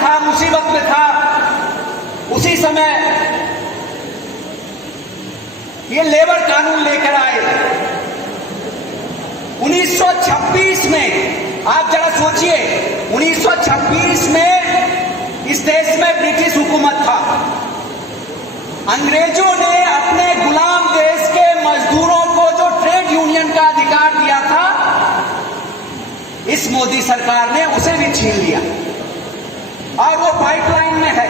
था, मुसीबत में था, उसी समय ये लेबर कानून लेकर आए। 1926 में, आप जरा सोचिए, 1926 में इस देश में ब्रिटिश हुकूमत था। अंग्रेजों ने अपने गुलाम देश के मजदूरों को जो ट्रेड यूनियन का अधिकार दिया था, इस मोदी सरकार ने उसे भी छीन लिया और वो पाइपलाइन में है।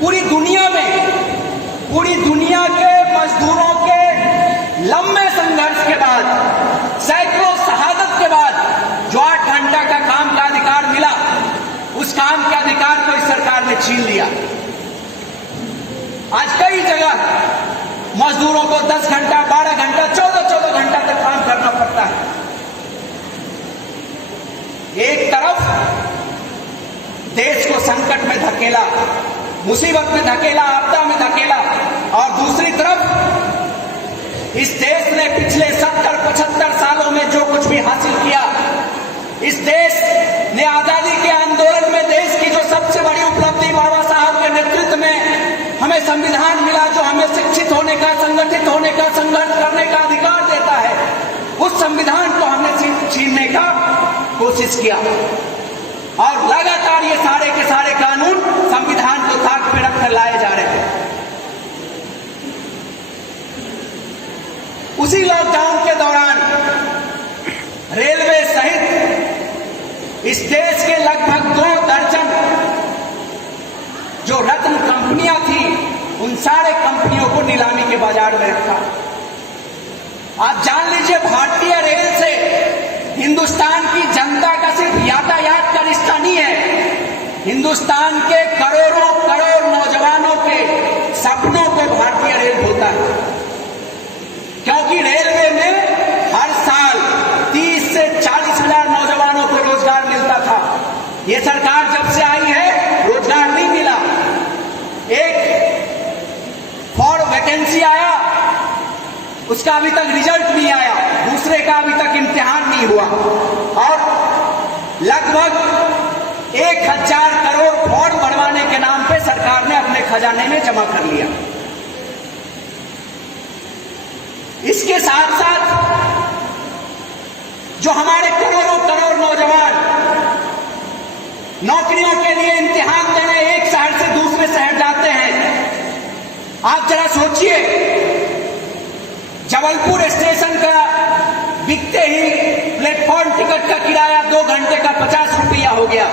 पूरी दुनिया में, पूरी दुनिया के मजदूरों के लंबे संघर्ष के बाद, सैकड़ों शहादत के बाद जो 8 घंटा का काम का अधिकार मिला, उस काम के अधिकार को इस सरकार ने छीन लिया। आज कई जगह मजदूरों को 10 घंटा, 12 घंटा, 14 घंटा तक काम करना पड़ता है। एक तरफ देश को संकट में धकेला, मुसीबत में धकेला, आपदा में धकेला, और दूसरी तरफ इस देश ने पिछले 70-75 सालों में जो कुछ भी हासिल किया, इस देश ने आजादी के आंदोलन में देश की जो सबसे बड़ी उपलब्धि बाबा साहब के नेतृत्व में हमें संविधान मिला, जो हमें शिक्षित होने का, संगठित होने का, संघर्ष करने का अधिकार देता है, उस संविधान को हमने छीनने का कोशिश किया। और लगातार ये सारे के सारे कानून संविधान को ताक पे रखकर लाए जा रहे हैं। उसी लॉकडाउन के दौरान रेलवे सहित इस देश के लगभग 2 दर्जन जो रत्न कंपनियां थी, उन सारे कंपनियों को नीलामी के बाजार में रखा। आप जान लीजिए, भारतीय रेल से हिंदुस्तान की जनता का सिर्फ यातायात का रिश्ता नहीं है, हिंदुस्तान के करोड़ों करोड़ नौजवानों के सपनों को भारतीय रेल होता है। क्योंकि रेलवे में हर साल 30 से 40 हजार नौजवानों को रोजगार मिलता था। ये सरकार जब से आई है, रोजगार नहीं मिला। एक फॉर वैकेंसी आया, उसका अभी तक रिजल्ट नहीं आया, दूसरे का अभी तक इम्तिहान नहीं हुआ, और लगभग 1000 करोड़ फॉर्म भरवाने के नाम पे सरकार ने अपने खजाने में जमा कर लिया। इसके साथ साथ जो हमारे करोड़ों करोड़ नौजवान नौकरियों के लिए इम्तिहान देने एक शहर से दूसरे शहर जाते हैं, आप जरा सोचिए, जबलपुर स्टेशन का बिकते ही प्लेटफॉर्म टिकट का किराया 2 घंटे का 50 रुपया हो गया।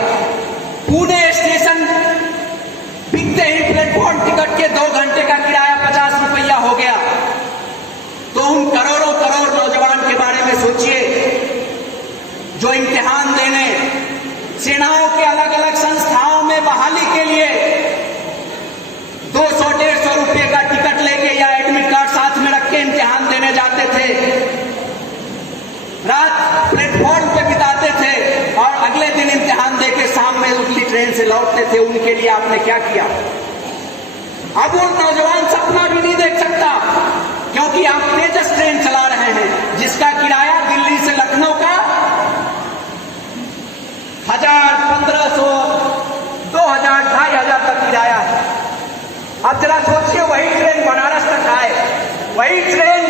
पुणे स्टेशन बिकते ही प्लेटफॉर्म टिकट के 2 घंटे का किराया 50 रुपया हो गया। तो उन करोड़ों करोड़ नौजवान के बारे में सोचिए जो इम्तिहान देने, सेनाओं के अलग अलग संस्थाओं में बहाली के लिए 200-150 रुपये का टिकट लेके या एडमिट कार्ड साथ में रख के इम्तिहान देने जाते थे, रात प्लेटफॉर्म पे बिताते थे और अगले दिन इम्तिहान देके शाम में उतली ट्रेन से लौटते थे। उनके लिए आपने क्या किया? अब वो नौजवान सपना भी नहीं देख सकता, क्योंकि आप तेजस ट्रेन चला रहे हैं जिसका किराया दिल्ली से लखनऊ का 1000, 1500, 2000, 2500 तक किराया है। अब जरा सोचिए, वही ट्रेन बनारस तक आए, वही ट्रेन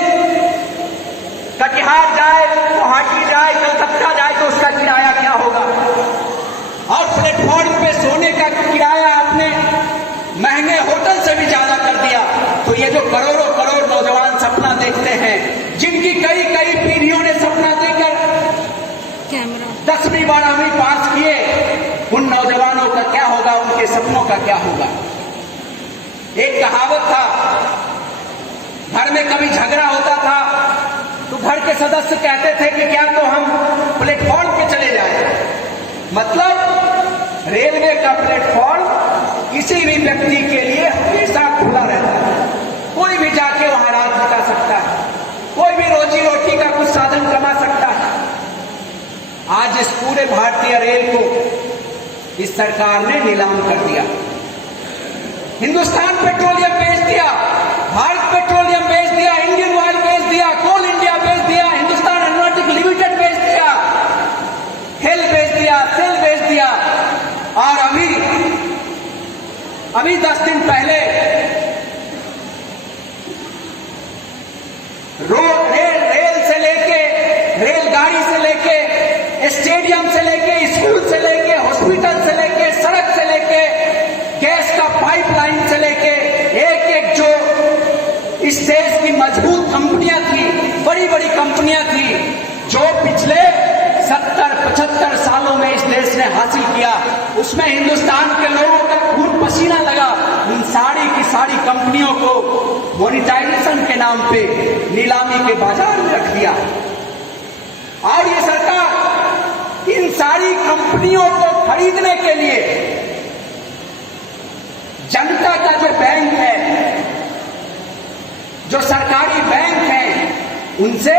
कटिहार जाए, गुवाहाटी जाए, कलकत्ता जाए, तो उसका किराया क्या होगा? और प्लेटफॉर्म पे सोने का किराया आपने महंगे होटल से भी ज्यादा कर दिया। तो ये जो करोड़ों करोड़ नौजवान सपना देखते हैं, जिनकी कई कई पीढ़ियों ने सपना देखकर 10वीं 12वीं पास किए, उन नौजवानों का क्या होगा? उनके सपनों का क्या होगा? एक कहावत था, घर में कभी झगड़ा होता था तो घर के सदस्य कहते थे कि क्या तो हम प्लेटफॉर्म पे चले जाएं। मतलब रेलवे का प्लेटफॉर्म किसी भी व्यक्ति के लिए हमेशा खुला रहता है, कोई भी जाके वहां रात बिता सकता है, कोई भी रोजी रोटी का कुछ साधन कमा सकता है। आज इस पूरे भारतीय रेल को इस सरकार ने नीलाम कर दिया। हिंदुस्तान पेट्रोलियम बेच दिया, भारत पेट्रोलियम बेच दिया, इंडियन ऑयल बेच दिया, कोल इंडिया बेच दिया, हिंदुस्तान एरोनॉटिक लिमिटेड बेच दिया, हेल बेच दिया, सेल बेच दिया, और अभी अभी 10 दिन पहले रेल से लेके, रेलगाड़ी से लेके, स्टेडियम से लेके, स्कूल से लेके, हॉस्पिटल से लेके, सड़क से लेके, गैस का पाइपलाइन से लेके, एक एक जो इस देश की मजबूत कंपनियां थी, बड़ी बड़ी कंपनियां थी, जो पिछले 70-75 सालों में इस देश ने हासिल किया, उसमें हिंदुस्तान के लोगों का खून पसीना लगा। उन सारी की सारी कंपनियों को मोनेटाइजेशन के नाम पे नीलामी के बाजार में रख दिया। और ये सरकार इन सारी कंपनियों को खरीदने के लिए जनता का जो बैंक है, जो सरकारी बैंक है, उनसे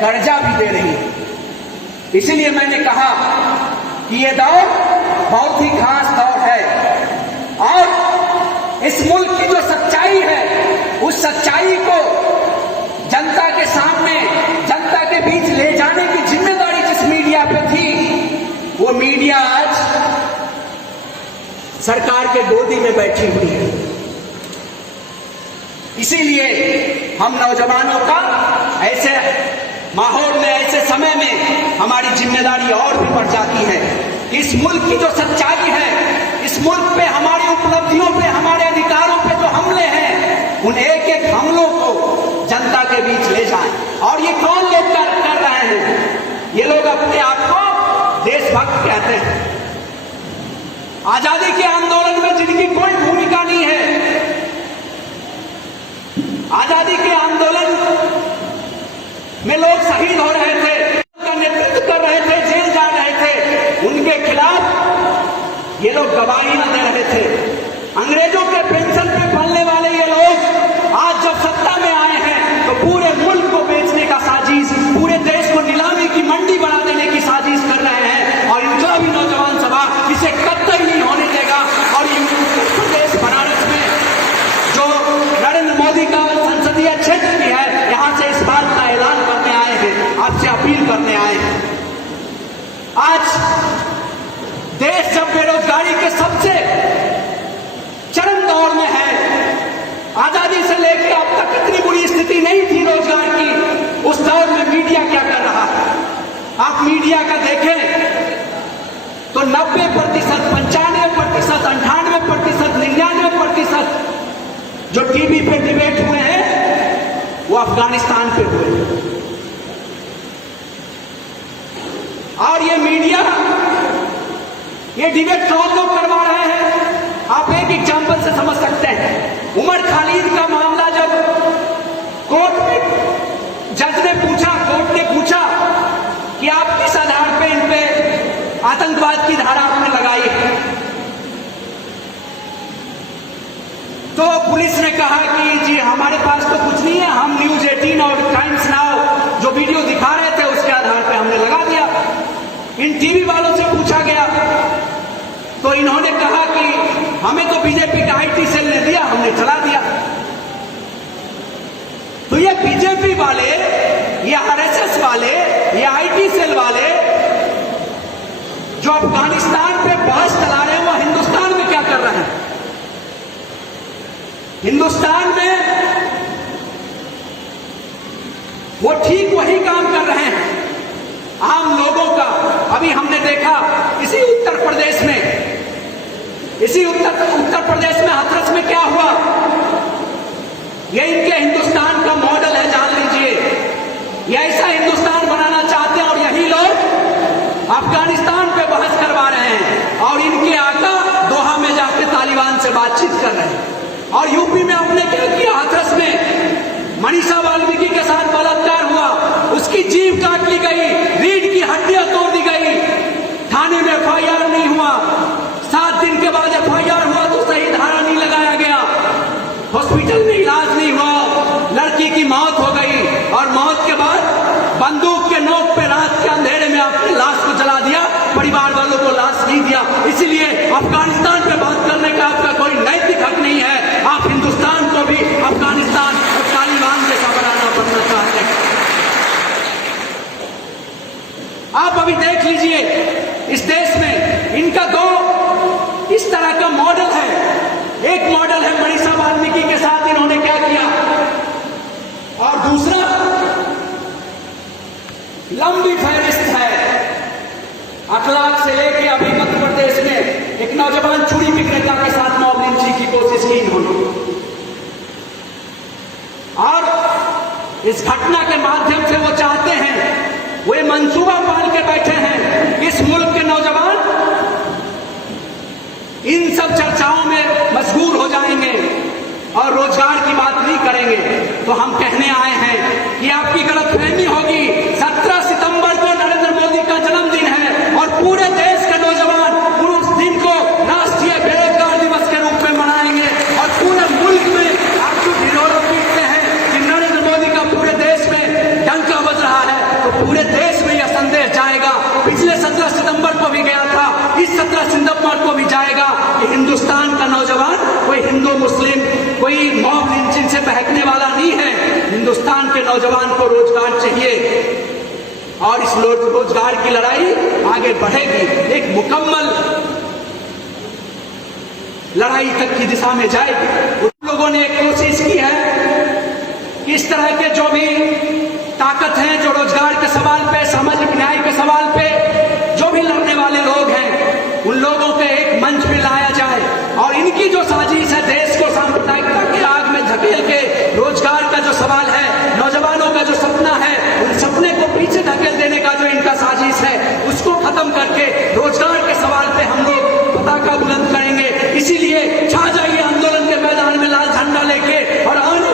कर्जा भी दे रही है। इसीलिए मैंने कहा कि ये दौर बहुत ही खास दौर है और इस मुल्क की जो सच्चाई है, उस सच्चाई को जनता के सामने, जनता के बीच ले जाने की जिम्मेदारी जिस मीडिया पे थी, वो मीडिया आज सरकार के गोदी में बैठी हुई है। इसीलिए हम नौजवानों का ऐसे माहौल में, ऐसे समय में हमारी जिम्मेदारी और भी बढ़ जाती है। इस मुल्क की जो सच्चाई है, इस मुल्क पे, हमारी उपलब्धियों पे, हमारे अधिकारों पे जो हमले हैं, उन एक एक हमलों को जनता के बीच ले जाएं। और ये कौन लोग कर रहे हैं? ये लोग अपने आप को देशभक्त कहते हैं। आजादी के आंदोलन में जिनकी कोई भूमिका नहीं है, आजादी के आंदोलन में लोग शहीद हो रहे थे, उनका नेतृत्व कर रहे थे, जेल जा रहे थे, उनके खिलाफ ये लोग गवाहियां दे रहे थे। अंग्रेजों के पेंशन पे पलने वाले ये लोग आज जब सत्ता में आए हैं तो पूरे मुल्क को बेचने का साजिश, पूरे देश को नीलामी की मंडी बना देने की साजिश कर रहे हैं। और इनका भी नौजवान सभा इसे कतई नहीं होने देगा। और ये उत्तर प्रदेश बनारस में जो नरेंद्र मोदी का संसदीय क्षेत्र भी है, यहां से इस बात का ऐलान करने आए हैं, आपसे अपील करने आए हैं। आज देश जब बेरोजगारी के सबसे चरम दौर में है, आजादी से लेकर अब तक इतनी बुरी स्थिति नहीं थी रोजगार की, उस दौर में मीडिया क्या कर रहा है? आप मीडिया का देखें तो 90%, 95%, 98%, 99% जो टीवी पे डिबेट हुए हैं वो अफगानिस्तान पे हुए। और ये मीडिया, ये डिबेट कौन लोग करवा रहे हैं? आप एक एग्जाम्पल से समझ सकते हैं। उमर खालिद का मामला जब कोर्ट में जज ने पूछा, कोर्ट ने पूछा कि आप किस आधार पे इन पे आतंकवाद की धारा आपने लगाई है, तो पुलिस ने कहा कि जी हमारे पास तो कुछ नहीं है, हम न्यूज 18 और टाइम्स नाउ जो वीडियो दिखा रहे थे उसके आधार पे हमने लगा दिया। इन टीवी वालों से पूछा गया तो इन्होंने कहा कि हमें तो बीजेपी का आईटी सेल ने दिया, हमने चला दिया। तो ये बीजेपी वाले, ये आरएसएस वाले, ये आईटी सेल वाले जो अफगानिस्तान पे बहस चला रहे हैं, वो हिंदुस्तान में क्या कर रहे हैं? हिंदुस्तान में वो ठीक वही काम कर रहे हैं आम लोगों का। अभी हमने देखा इसी उत्तर प्रदेश में, उत्तर प्रदेश में हाथरस में क्या हुआ, ये इनके हिंदुस्तान का मॉडल है, जान लीजिए। ये ऐसा हिंदुस्तान बनाना चाहते हैं और यही लोग अफगानिस्तान पे बहस करवा रहे हैं और इनके आका दोहा में जाके तालिबान से बातचीत कर रहे हैं। और यूपी में हमने क्या किया, हाथरस में मनीषा वाल्मीकि के साथ बलात्कार हुआ, उसकी जीभ काट ली गई, रीढ़ की हड्डियां तोड़ दी गई, थाने में एफआईआर नहीं हुआ, 7 दिन के बाद एफआईआर हुआ तो सही धारा नहीं लगाया गया, हॉस्पिटल में इलाज नहीं हुआ, लड़की की मौत हो गई और मौत के बाद बंदूक के नोक पे रात के अंधेरे में आपने लाश को जला दिया, परिवार वालों को लाश नहीं दिया। इसीलिए अफगानिस्तान पे बात करने का आपका कोई नैतिक हक नहीं है। आप हिंदुस्तान को भी अफगानिस्तान और तालिबान जैसा बनना चाहते हैं। आप अभी देख लीजिए इस देश में इनका 2 इस तरह का मॉडल है। लंबी फहरिस्त है। अखलाक से लेके अभी मध्य प्रदेश में एक नौजवान चूड़ी विक्रेता के साथ मॉब लिंचिंग की कोशिश की इन्होंने, और इस घटना के माध्यम से वो चाहते हैं, वो ये मंसूबा पाल के बैठे हैं, इस मुल्क के नौजवान इन सब चर्चाओं में मशगूल हो जाएंगे और रोजगार की बात नहीं करेंगे। तो हम कहने आए हैं कि आपकी गलतफहमी होगी। 17 सितंबर को नरेंद्र मोदी का जन्मदिन है और पूरे देश के नौजवान उस दिन को राष्ट्रीय बेरोजगार दिवस के रूप में मनाएंगे और पूरे मुल्क में आप जो ढिढोरा पीटते हैं कि नरेंद्र मोदी का पूरे देश में डंका बज रहा है, तो पूरे देश में यह संदेश जाएगा। पिछले 17 सितंबर को भी गया था, इस 17 सितंबर को भी जाएगा कि हिंदुस्तान का नौजवान कोई हिंदू मुस्लिम कोई मॉब लिंचिंग से बहकने वाला नहीं है। हिंदुस्तान के नौजवान को रोजगार चाहिए और इस रोजगार की लड़ाई आगे बढ़ेगी, एक मुकम्मल लड़ाई तक की दिशा में जाएगी। उन लोगों ने एक कोशिश की है कि इस तरह के जो भी ताकत हैं, जो रोजगार के सवाल पे, सामाजिक न्याय के सवाल पे जो भी लड़ने वाले लोग हैं, उन लोगों के एक मंच पे लाया जाए और इनकी जो साजिश है देश को सांप्रदायिकता की आग में धकेल के रोजगार का जो सवाल है, नौजवानों का जो सपना है, उन सपने को पीछे धकेल देने का जो इनका साजिश है, उसको खत्म करके रोजगार के सवाल पे हम लोग पताका बुलंद करेंगे। इसीलिए छा जाइए आंदोलन के मैदान में लाल झंडा लेके और आने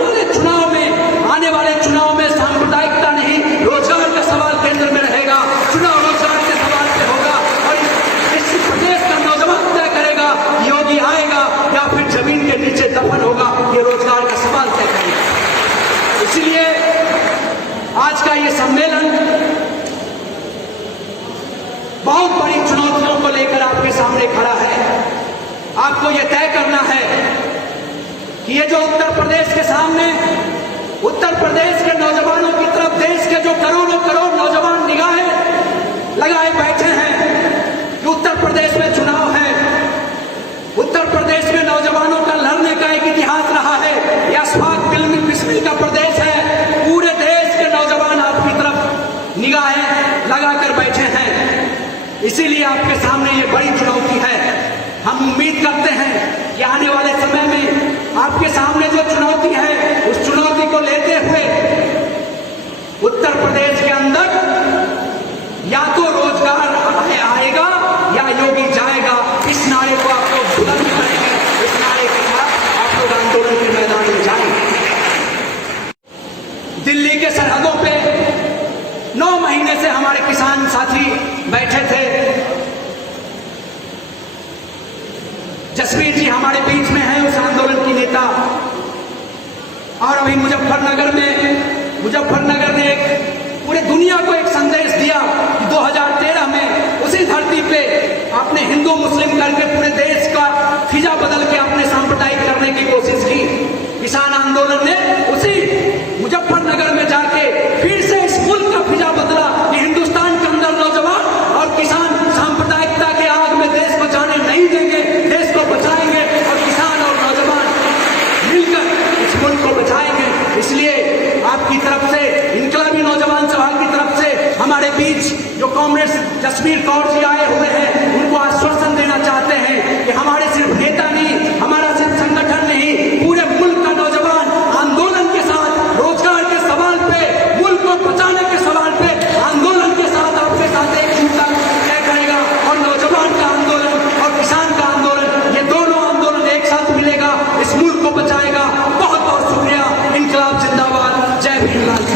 वाले चुनाव में सांप्रदायिकता नहीं, रोजगार का सवाल केंद्र में रहेगा। चुनाव रोजगार के सवाल पे होगा और इस प्रदेश का नौजवान तय करेगा योगी आएगा या फिर जमीन के नीचे दफन होगा, ये रोजगार का सवाल तय करेगा। इसलिए आज का ये सम्मेलन बहुत बड़ी चुनौतियों को लेकर आपके सामने खड़ा है। आपको यह तय करना है कि ये जो उत्तर प्रदेश के सामने, उत्तर प्रदेश के नौजवानों की तरफ देश के जो करोड़ों करोड़ नौजवान निगाहें लगाए बैठे हैं कि उत्तर प्रदेश में चुनाव है, उत्तर प्रदेश में नौजवानों का लड़ने का एक इतिहास रहा है, यह स्वाद बिस्मिल का प्रदेश है। पूरे देश के नौजवान आपकी तरफ निगाहें लगाकर बैठे हैं, इसीलिए आपके सामने ये बड़ी चुनौती है। हम उम्मीद करते हैं कि आने वाले समय में आपके सामने जो चुनौती है, उस चुनौती को लेते हुए उत्तर प्रदेश के अंदर या तो रोजगार आएगा या योगी जाएगा। इस नारे को आप लोग बुलंद करेंगे, इस नारे के साथ आप लोग आंदोलन के मैदान में जाएंगे। दिल्ली के सरहदों पे 9 महीने से हमारे किसान साथी बैठे थे। जसवीर जी हमारे बीच में हैं, उस आंदोलन की नेता, और अभी मुजफ्फरनगर ने एक पूरे दुनिया को एक संदेश दिया कि 2013 में उसी धरती पे आपने हिंदू मुस्लिम करके पूरे देश का फिजा बदल के आपने सांप्रदायिक करने की कोशिश की। किसान आंदोलन ने उसी मुजफ्फरनगर में जाके फिर से इस मुल्क का फिजा बदला कि हिंदुस्तान के अंदर नौजवान और किसान सांप्रदायिकता के आग में देश को जाने नहीं देंगे, देश को बचाएंगे और किसान और नौजवान मिलकर इस मुल्क को बचाएंगे। इसलिए आपकी तरफ से, इनकलाबी नौजवान सभा की तरफ से हमारे बीच जो कॉमरेड जसवीर कौर जी आए हुए हैं, उनको आश्वासन देना चाहते हैं कि हमारे सिर्फ नेता नहीं, हमारा सिर्फ संगठन नहीं, पूरे मुल्क का नौजवान आंदोलन के साथ, रोजगार के सवाल पे, मुल्क को बचाने के सवाल पे आंदोलन के साथ आपके साथ एक जुटता तय करेगा और नौजवान का आंदोलन और किसान का आंदोलन, ये दोनों आंदोलन एक साथ मिलेगा, इस मुल्क को बचाएगा। बहुत बहुत शुक्रिया। इनकलाब जिंदाबाद। जय भीम।